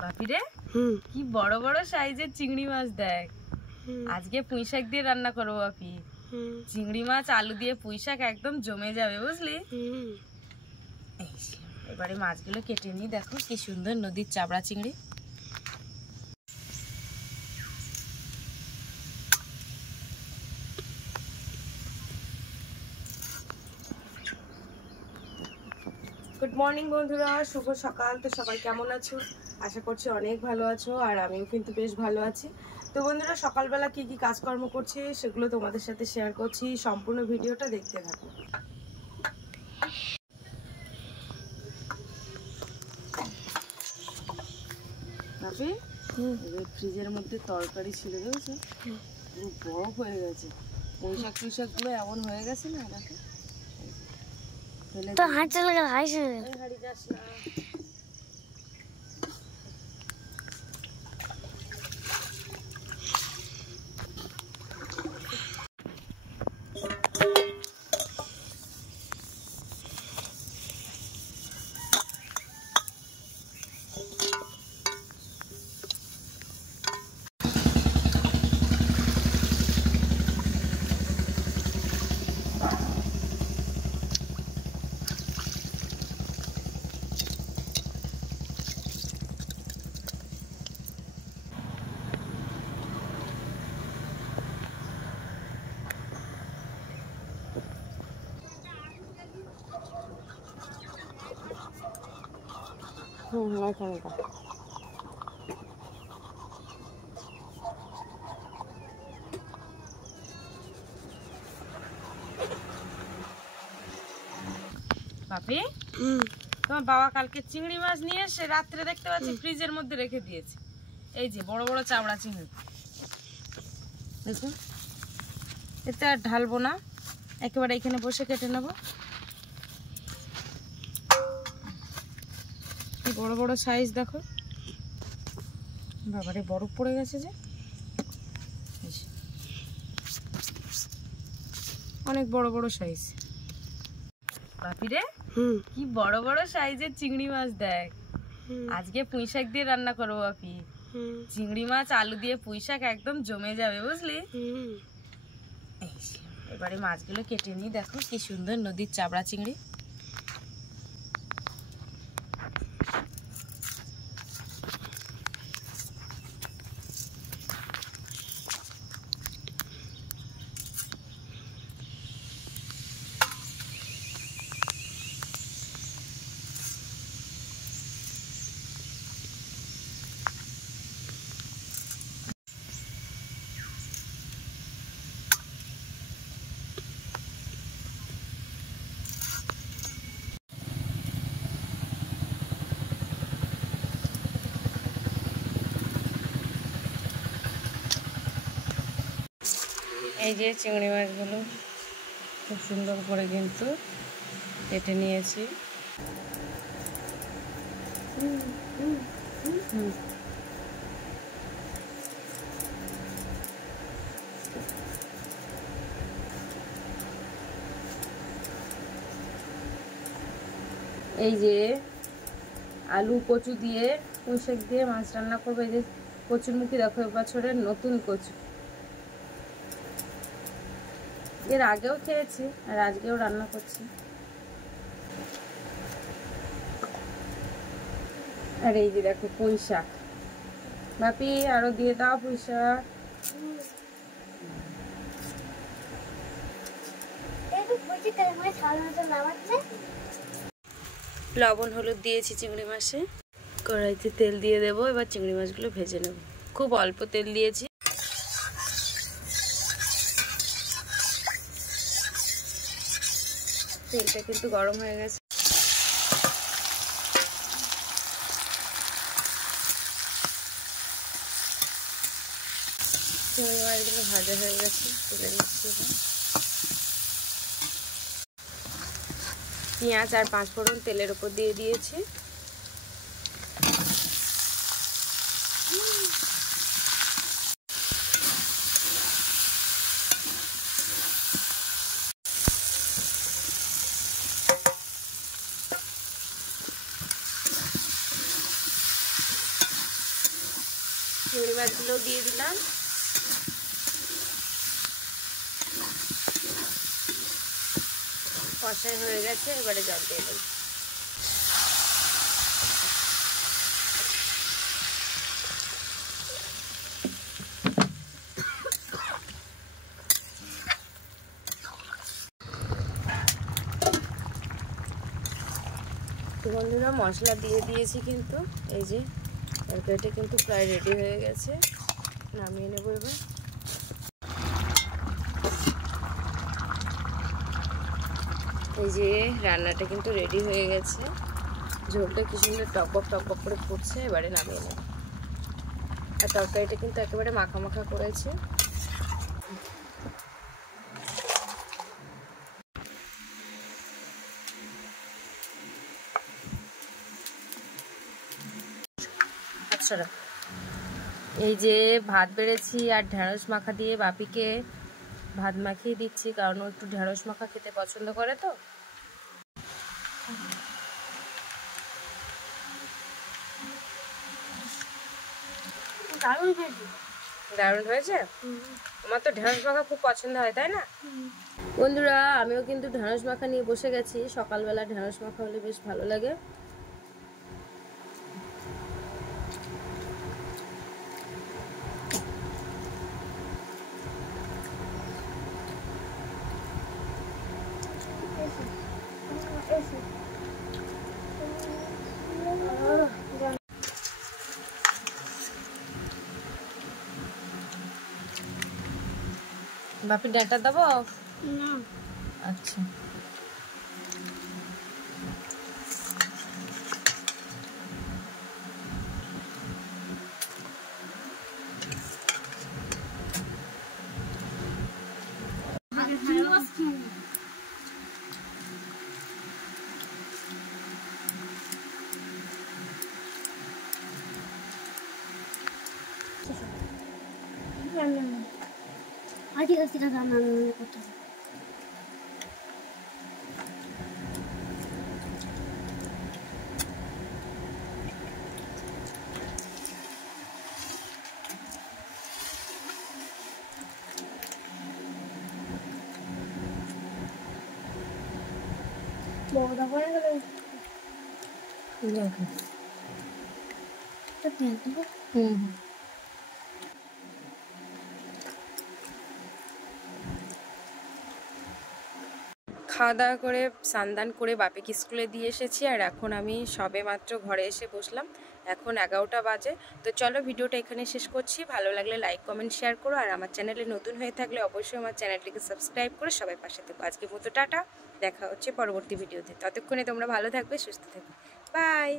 বাপিরে কি বড় বড় সাইজের চিংড়ি মাছ দেখ। আজকে পুঁই শাক দিয়ে রান্না করবো বাপি। চিংড়ি মাছ আলু দিয়ে পুঁই শাক একদম জমে যাবে বুঝলি। এবারে মাছগুলো কেটে নিই, দেখো কি সুন্দর নদীর চাবড়া চিংড়ি। গুড মর্নিং বন্ধুরা, শুভ সকাল। তো সবাই কেমন আছো? আশা করছি অনেক ভালো আছো, আর আমিও কিন্তু বেশ ভালো আছি। তো বন্ধুরা, সকালবেলা কি কি কাজকর্ম করছি সেগুলো তোমাদের সাথে শেয়ার করছি, সম্পূর্ণ ভিডিওটা দেখতে থাকো। ভাবি, ফ্রিজের মধ্যে তরকারি ছিল বুঝছো, পুরো বরফ হয়ে গেছে। পুঁই শাক টুই শাকগুলো এমন হয়ে গেছে না, দেখো তো হাত চলে গেল। হাড়ি যাস না। বাপি, তোমার বাবা কালকে চিংড়ি মাছ নিয়ে এসে রাত্রে দেখতে পাচ্ছি ফ্রিজের মধ্যে রেখে দিয়েছে। এই যে বড় বড় চামড়া চিংড়ি, দেখুন। এতে আর ঢালবো না, একেবারে এখানে বসে কেটে নেব। কি বড় বড় সাইজ দেখো। বাবারে বরফ পড়ে গেছে যে, অনেক বড় বড় সাইজ। বাপিরে, কি বড় বড় সাইজের চিংড়ি মাছ দেখ। আজকে পুঁই শাক দিয়ে রান্না করবো বাপি। চিংড়ি মাছ আলু দিয়ে পুঁই শাক একদম জমে যাবে বুঝলি। এবারে মাছগুলো কেটে নিই, দেখো কি সুন্দর নদীর চাবড়া চিংড়ি। এই যে চিংড়ি মাছগুলো খুব সুন্দর করে কিন্তু কেটে নিয়েছি। এই যে আলু কচু দিয়ে পুঁই শাক দিয়ে মাছ রান্না করবো। এই যে কচুর মুখী দেখো, এবছরের নতুন কচু। এর আগেও খেয়েছি আর আজকেও রান্না করছি। আর এই যে দেখো পুঁই শাক। বাপি, আরো দিয়ে দাও পুঁই শাক। লবণ হলুদ দিয়েছি চিংড়ি মাছে। কড়াইতে তেল দিয়ে দেবো, এবার চিংড়ি মাছগুলো ভেজে নেব। খুব অল্প তেল দিয়েছি। তেলটা কিন্তু গরম হয়ে গেছে। চিংড়ি মাছগুলো ভাজা হয়ে গেছে, তুলে নিচ্ছি। পেঁয়াজ আর 5 ফোড়ন তেলের উপর দিয়ে দিয়েছি। চিংড়ি মাছগুলো দিয়ে দিলাম। কষাই হয়ে গেছে, এবারে জল দিয়ে দিলাম। বন্ধুরা মশলা দিয়ে দিয়েছি, কিন্তু এই যে তরকারিটা কিন্তু প্রায় রেডি হয়ে গেছে, নামিয়ে নেবো এবার। এই যে রান্নাটা কিন্তু রেডি হয়ে গেছে, ঝোলটা কি সুন্দর টকবক করে ফুটছে, এবারে নামিয়ে নেব। আর তরকারিটা কিন্তু একেবারে মাখা মাখা করেছে। আচ্ছা, এই যে ভাত বেড়েছি আর ঢেঁড়স মাখা দিয়ে বাপিকে ভাত মাখিয়ে দিচ্ছি, কারণ ও একটু ঢেঁড়স মাখা খেতে পছন্দ করে। তো দারুণ হয়েছে। আমার তো ঢেঁড়স মাখা খুব পছন্দ হয়, তাই না বন্ধুরা? আমিও কিন্তু ঢেঁড়স মাখা নিয়ে বসে গেছি। সকালবেলা ঢেঁড়স মাখা হলে বেশ ভালো লাগে। বাপি ডাঁটা দেবো না? আচ্ছা, খাওয়া দাওয়া করে স্নান করে বাপিকে স্কুলে দিয়ে এসেছি, আর এখন আমি সবে মাত্র ঘরে এসে বসলাম। এখন 11টা বাজে। তো চলো ভিডিওটা এখানে শেষ করছি। ভালো লাগলে লাইক কমেন্ট শেয়ার করো, আর আমার চ্যানেলে নতুন হয়ে থাকলে অবশ্যই আমার চ্যানেলটিকে সাবস্ক্রাইব করে সবাই পাশে থেকো। আজকের মতো টাটা, দেখা হচ্ছে পরবর্তী ভিডিওতে। ততক্ষণে তোমরা ভালো থাকবে, সুস্থ থাকবে, বাই।